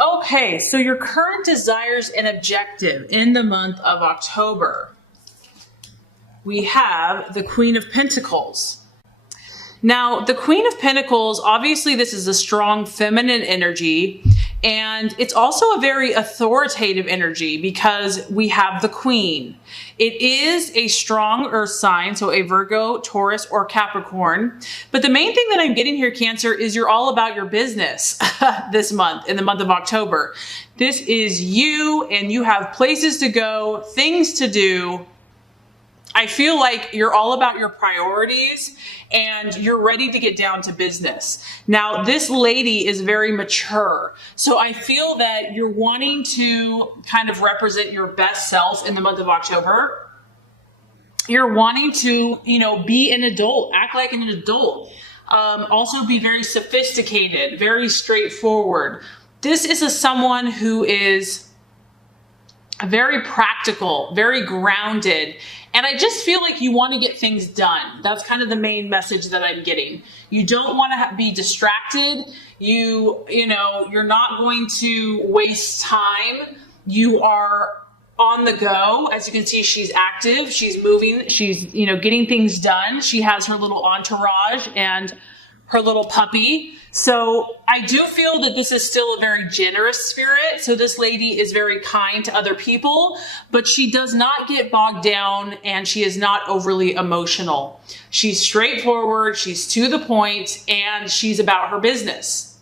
Okay, so your current desires and objective in the month of October. We have the Queen of Pentacles. Now, the Queen of Pentacles, obviously this is a strong feminine energy, and it's also a very authoritative energy because we have the Queen. It is a strong earth sign, so a Virgo, Taurus, or Capricorn. But the main thing that I'm getting here, Cancer, is you're all about your business this month, in the month of October. This is you, and you have places to go, things to do. I feel like you're all about your priorities and you're ready to get down to business. Now, this lady is very mature. So I feel that you're wanting to kind of represent your best self in the month of October. You're wanting to, be an adult, act like an adult. Also be very sophisticated, very straightforward. This is someone who is very practical, very grounded. And I just feel like you want to get things done. That's kind of the main message that I'm getting. You don't want to be distracted. You're not going to waste time. You are on the go. As you can see, she's active. She's moving. She's, getting things done. She has her little entourage and her little puppy. So I do feel that this is still a very generous spirit. So this lady is very kind to other people, but she does not get bogged down and she is not overly emotional. She's straightforward, she's to the point, and she's about her business.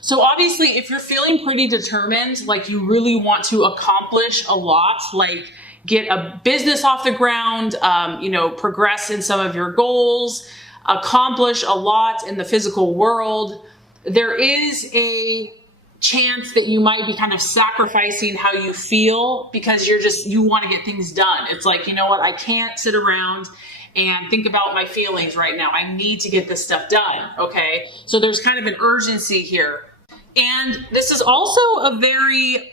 So obviously, if you're feeling pretty determined, like you really want to accomplish a lot, like get a business off the ground, progress in some of your goals, accomplish a lot in the physical world, there is a chance that you might be kind of sacrificing how you feel because you want to get things done. It's like, you know what, I can't sit around and think about my feelings right now. I need to get this stuff done, okay? So there's kind of an urgency here. And this is also a very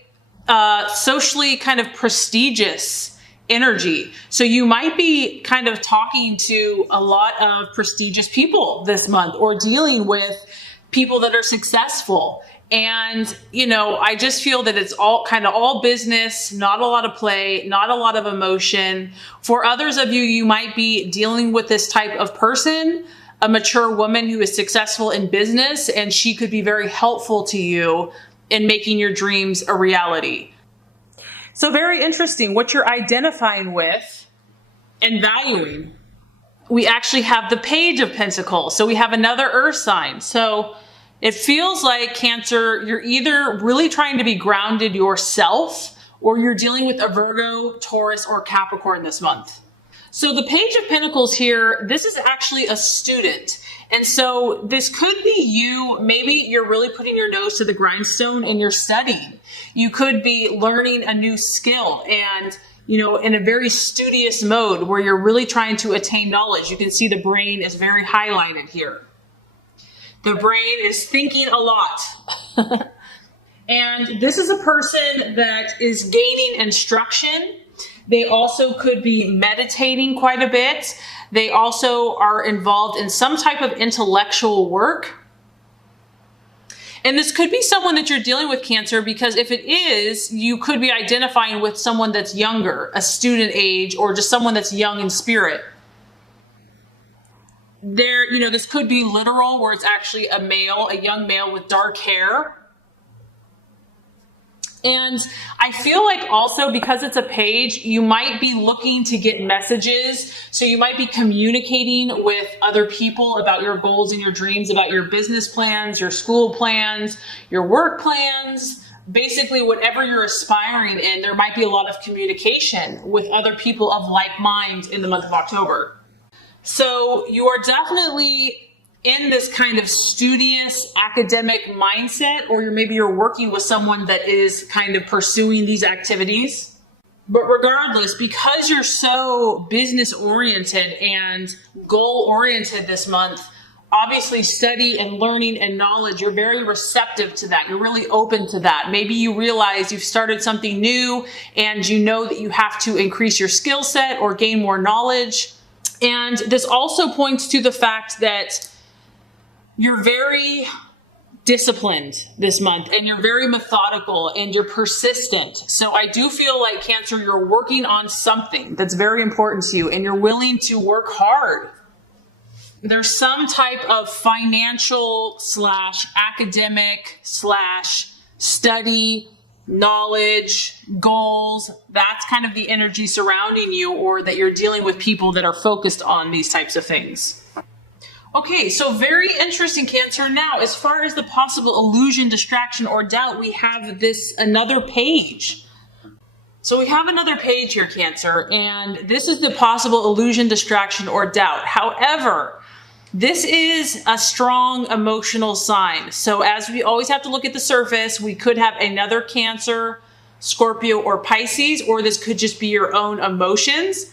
socially kind of prestigious energy. So you might be kind of talking to a lot of prestigious people this month or dealing with people that are successful. And, I just feel that it's all business, not a lot of play, not a lot of emotion. For others of you, you might be dealing with this type of person, a mature woman who is successful in business, and she could be very helpful to you in making your dreams a reality. So very interesting what you're identifying with and valuing. We actually have the Page of Pentacles. So we have another earth sign. So it feels like, Cancer, you're either really trying to be grounded yourself or you're dealing with a Virgo, Taurus, or Capricorn this month. So the Page of Pentacles here, this is actually a student. And so this could be you. Maybe you're really putting your nose to the grindstone and you're studying. You could be learning a new skill and, in a very studious mode where you're really trying to attain knowledge. You can see the brain is very highlighted here. The brain is thinking a lot. And this is a person that is gaining instruction. They also could be meditating quite a bit. They also are involved in some type of intellectual work. And this could be someone that you're dealing with, Cancer, because if it is, you could be identifying with someone that's younger, a student age, or just someone that's young in spirit. This could be literal, where it's actually a young male with dark hair. And I feel like also because it's a page, you might be looking to get messages. So you might be communicating with other people about your goals and your dreams, about your business plans, your school plans, your work plans, basically whatever you're aspiring in. There might be a lot of communication with other people of like mind in the month of October. So you are definitely in this kind of studious academic mindset, or maybe you're working with someone that is kind of pursuing these activities. But regardless, because you're so business oriented and goal oriented this month, obviously study and learning and knowledge, you're very receptive to that. You're really open to that. Maybe you realize you've started something new and you know that you have to increase your skill set or gain more knowledge. And this also points to the fact that you're very disciplined this month, and you're very methodical and you're persistent. So I do feel like, Cancer, you're working on something that's very important to you and you're willing to work hard. There's some type of financial / academic / study, knowledge, goals. That's kind of the energy surrounding you, or that you're dealing with people that are focused on these types of things. Okay, so very interesting, Cancer. Now, as far as the possible illusion, distraction, or doubt, we have another page. So we have another page here, Cancer, and this is the possible illusion, distraction, or doubt. However, this is a strong emotional sign. So as we always have to look at the surface, we could have another Cancer, Scorpio, or Pisces, or this could just be your own emotions.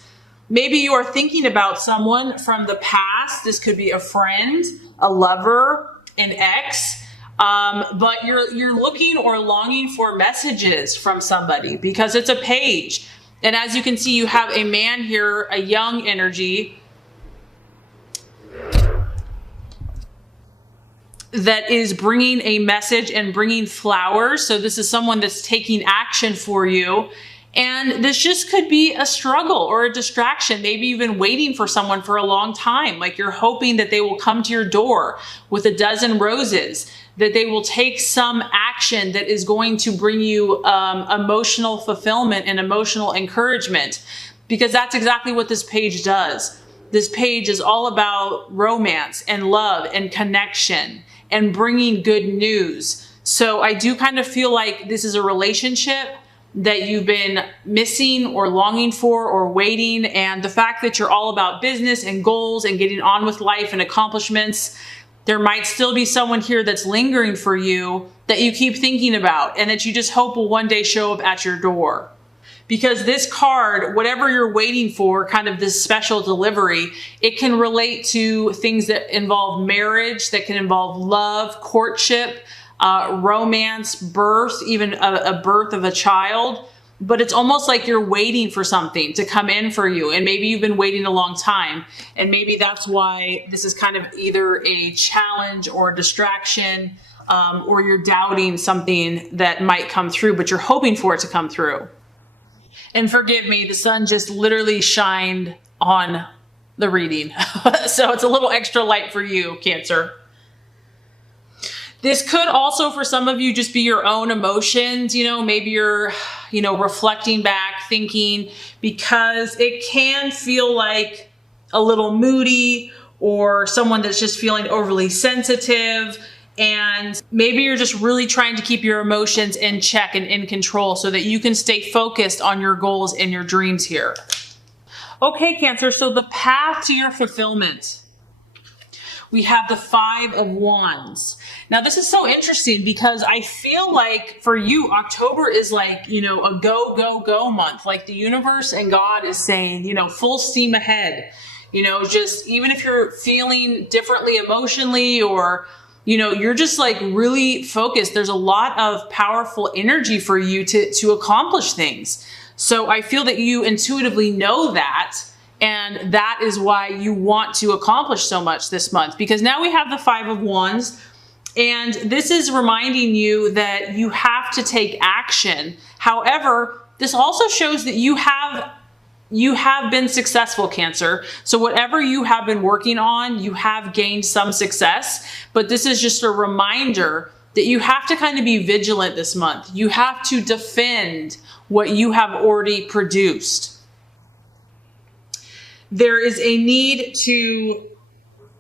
Maybe you are thinking about someone from the past. This could be a friend, a lover, an ex, but you're looking or longing for messages from somebody because it's a page. And as you can see, you have a man here, a young energy, that is bringing a message and bringing flowers. So this is someone that's taking action for you. And this just could be a struggle or a distraction. Maybe you've been waiting for someone for a long time. Like you're hoping that they will come to your door with a dozen roses, that they will take some action that is going to bring you emotional fulfillment and emotional encouragement, because that's exactly what this page does. This page is all about romance and love and connection and bringing good news. So I do kind of feel like this is a relationship that you've been missing or longing for or waiting. And the fact that you're all about business and goals and getting on with life and accomplishments, there might still be someone here that's lingering for you that you keep thinking about and that you just hope will one day show up at your door. Because this card, whatever you're waiting for, kind of this special delivery, it can relate to things that involve marriage, that can involve love, courtship, romance, birth, even a birth of a child. But it's almost like you're waiting for something to come in for you. And maybe you've been waiting a long time. And maybe that's why this is kind of either a challenge or a distraction, or you're doubting something that might come through, but you're hoping for it to come through. And forgive me, the sun just literally shined on the reading. So it's a little extra light for you, Cancer. This could also, for some of you, just be your own emotions. Maybe you're, reflecting back, thinking, because it can feel like a little moody or someone that's just feeling overly sensitive. And maybe you're just really trying to keep your emotions in check and in control so that you can stay focused on your goals and your dreams here. Okay, Cancer, so the path to your fulfillment. We have the 5 of Wands. Now, this is so interesting because I feel like for you, October is like, a go, go, go month. Like the universe and God is saying, full steam ahead. Just even if you're feeling differently emotionally or you're just like really focused. There's a lot of powerful energy for you to accomplish things. So I feel that you intuitively know that. And that is why you want to accomplish so much this month, because now we have the 5 of Wands. And this is reminding you that you have to take action. However, this also shows that you have been successful, Cancer. So whatever you have been working on, you have gained some success. But this is just a reminder that you have to kind of be vigilant this month. You have to defend what you have already produced. There is a need to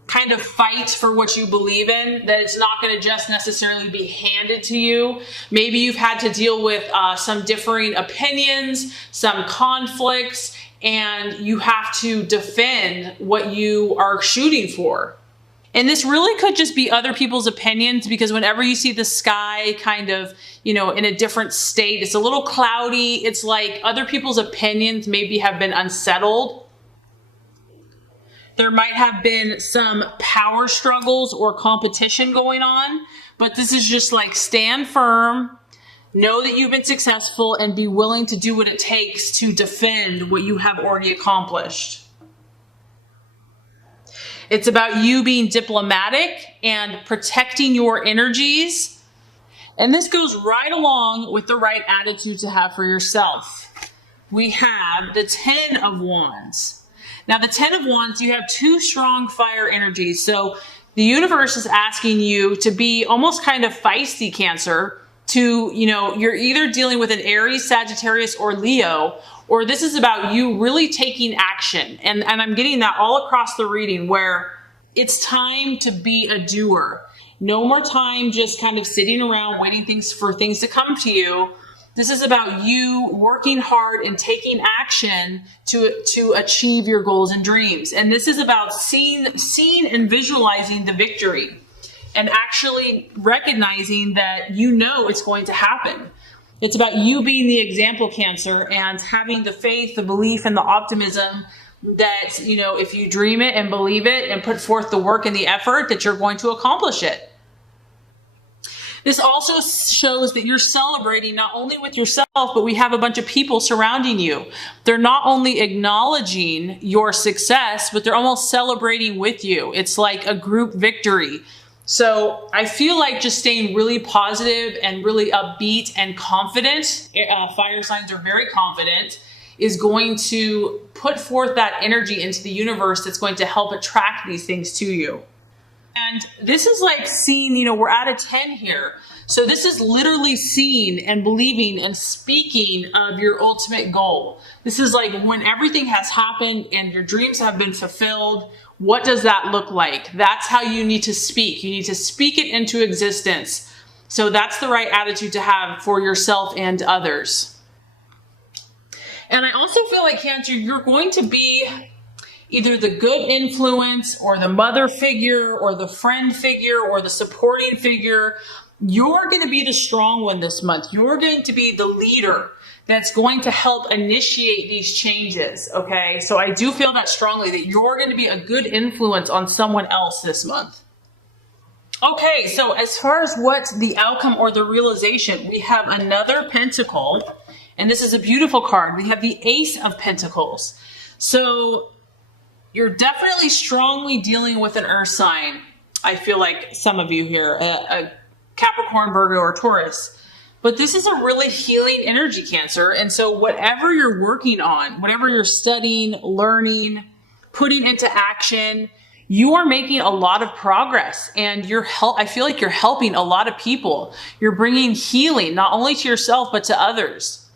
kind of fight for what you believe in, that it's not going to just necessarily be handed to you. Maybe you've had to deal with some differing opinions, some conflicts, and you have to defend what you are shooting for. And this really could just be other people's opinions, because whenever you see the sky kind of, in a different state, it's a little cloudy. It's like other people's opinions maybe have been unsettled. There might have been some power struggles or competition going on, but this is just like stand firm, know that you've been successful, and be willing to do what it takes to defend what you have already accomplished. It's about you being diplomatic and protecting your energies. And this goes right along with the right attitude to have for yourself. We have the 10 of Wands. Now, the 10 of Wands, you have two strong fire energies. So the universe is asking you to be almost kind of feisty, Cancer, you're either dealing with an Aries, Sagittarius, or Leo, or this is about you really taking action. And I'm getting that all across the reading where it's time to be a doer. No more time just kind of sitting around waiting for things to come to you. This is about you working hard and taking action to achieve your goals and dreams. And this is about seeing and visualizing the victory and actually recognizing that you know it's going to happen. It's about you being the example, Cancer, and having the faith, the belief, and the optimism that, if you dream it and believe it and put forth the work and the effort, that you're going to accomplish it. This also shows that you're celebrating not only with yourself, but we have a bunch of people surrounding you. They're not only acknowledging your success, but they're almost celebrating with you. It's like a group victory. So I feel like just staying really positive and really upbeat and confident, fire signs are very confident, is going to put forth that energy into the universe that's going to help attract these things to you. And this is like seeing, we're at a 10 here. So this is literally seeing and believing and speaking of your ultimate goal. This is like when everything has happened and your dreams have been fulfilled. What does that look like? That's how you need to speak. You need to speak it into existence. So that's the right attitude to have for yourself and others. And I also feel like, Cancer, you're going to be either the good influence or the mother figure or the friend figure or the supporting figure. You're going to be the strong one this month. You're going to be the leader that's going to help initiate these changes, okay? So I do feel that strongly, that you're going to be a good influence on someone else this month. Okay, so as far as what's the outcome or the realization, we have another pentacle, and this is a beautiful card. We have the Ace of Pentacles. So you're definitely strongly dealing with an earth sign. I feel like some of you here, a Capricorn, Virgo, or Taurus. But this is a really healing energy, Cancer. And so whatever you're working on, whatever you're studying, learning, putting into action, you are making a lot of progress. And I feel like you're helping a lot of people. You're bringing healing, not only to yourself, but to others.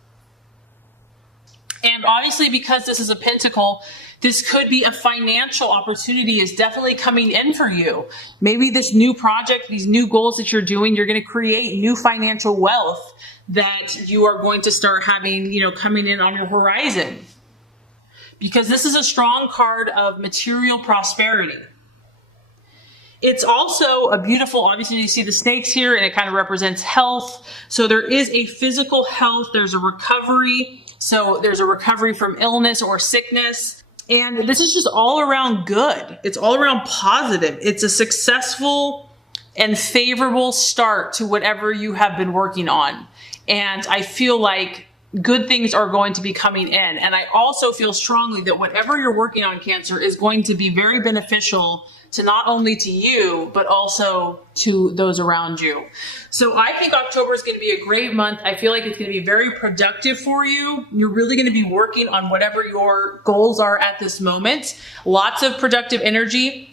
And obviously, because this is a pentacle, this could be a financial opportunity is definitely coming in for you. Maybe this new project, these new goals that you're doing, you're going to create new financial wealth that you are going to start having, coming in on your horizon. Because this is a strong card of material prosperity. It's also a beautiful, obviously you see the snakes here and it kind of represents health. So there is a physical health, there's a recovery. So there's a recovery from illness or sickness. And this is just all around good. It's all around positive. It's a successful and favorable start to whatever you have been working on. And I feel like good things are going to be coming in. And I also feel strongly that whatever you're working on, Cancer, is going to be very beneficial to not only to you, but also to those around you. So I think October is going to be a great month. I feel like it's going to be very productive for you. You're really going to be working on whatever your goals are at this moment. Lots of productive energy.